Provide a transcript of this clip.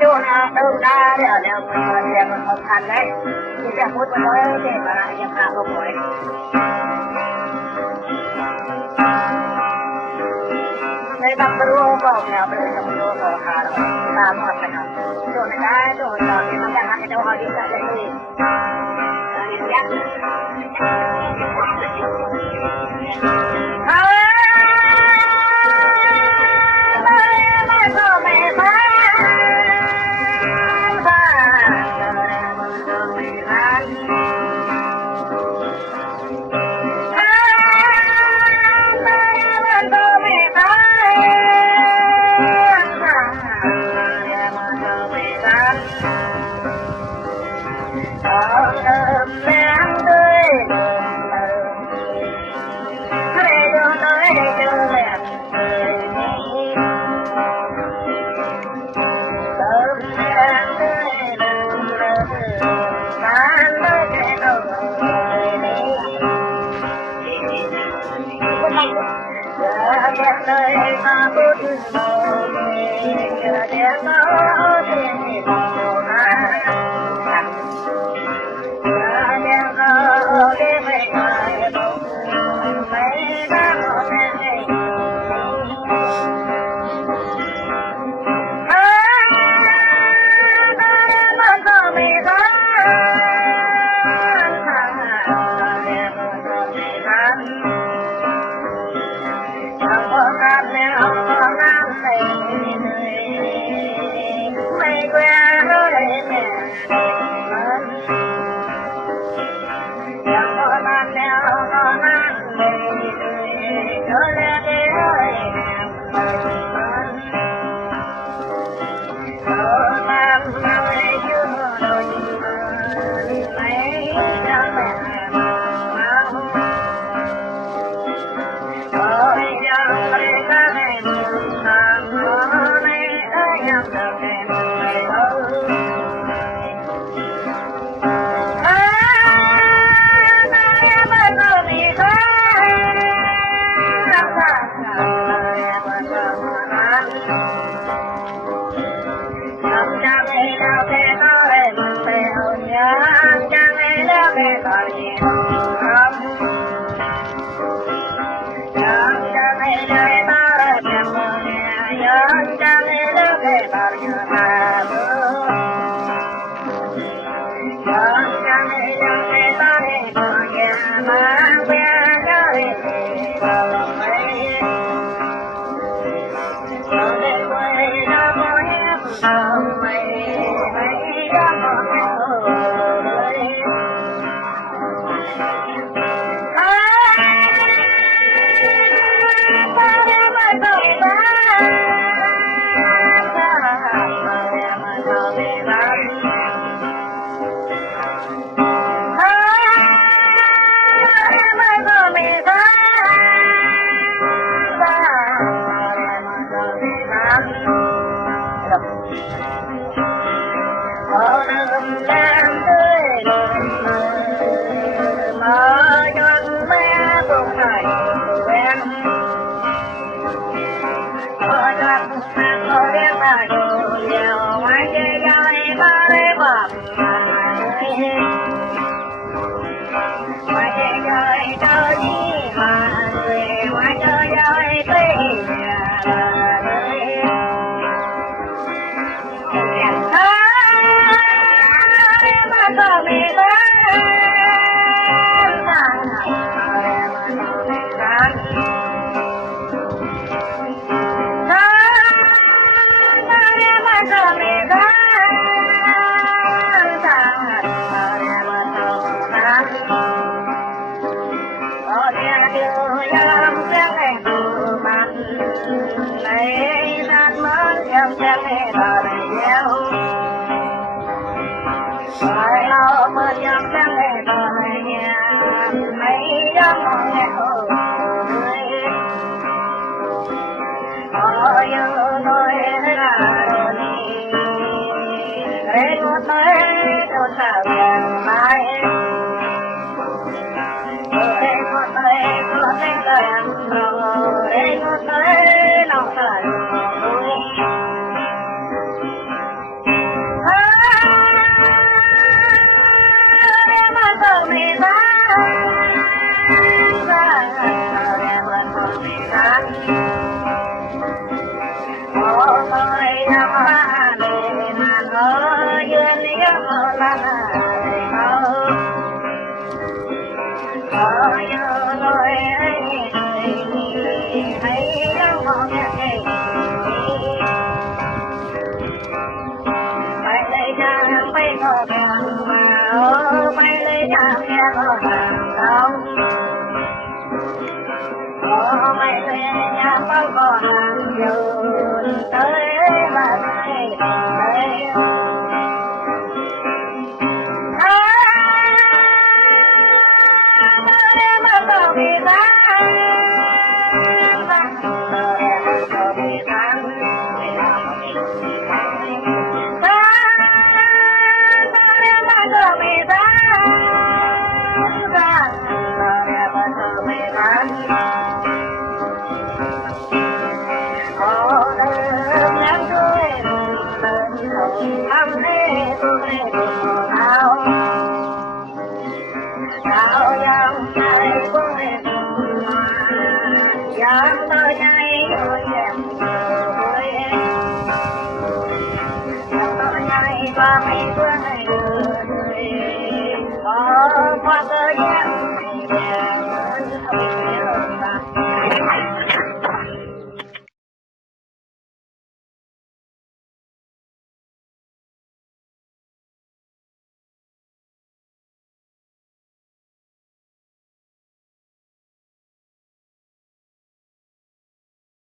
Chú nào đâu ra để ở đâu mình một thành đấy, thì sẽ phút mình nói để mà lại nhập hạ không rồi. Đây bắt đầu vào nhà bây giờ bắt đầu vào hà rồi, ta mất rồi nào. Chú này cái chú là cái mà đang ăn cái đâu hỏi đi lại đây đi. Hãy subscribe cho kênh Ghiền Mì Gõ để không bỏ lỡ những video hấp dẫn. có nghe nghe bay lấy cha bay có hàng mà bay lấy cha nghe có hàng đâu bay lấy cha bao có hàng nhiều tới mà tới Hãy subscribe cho kênh Ghiền Mì Gõ để không bỏ lỡ những video hấp dẫn.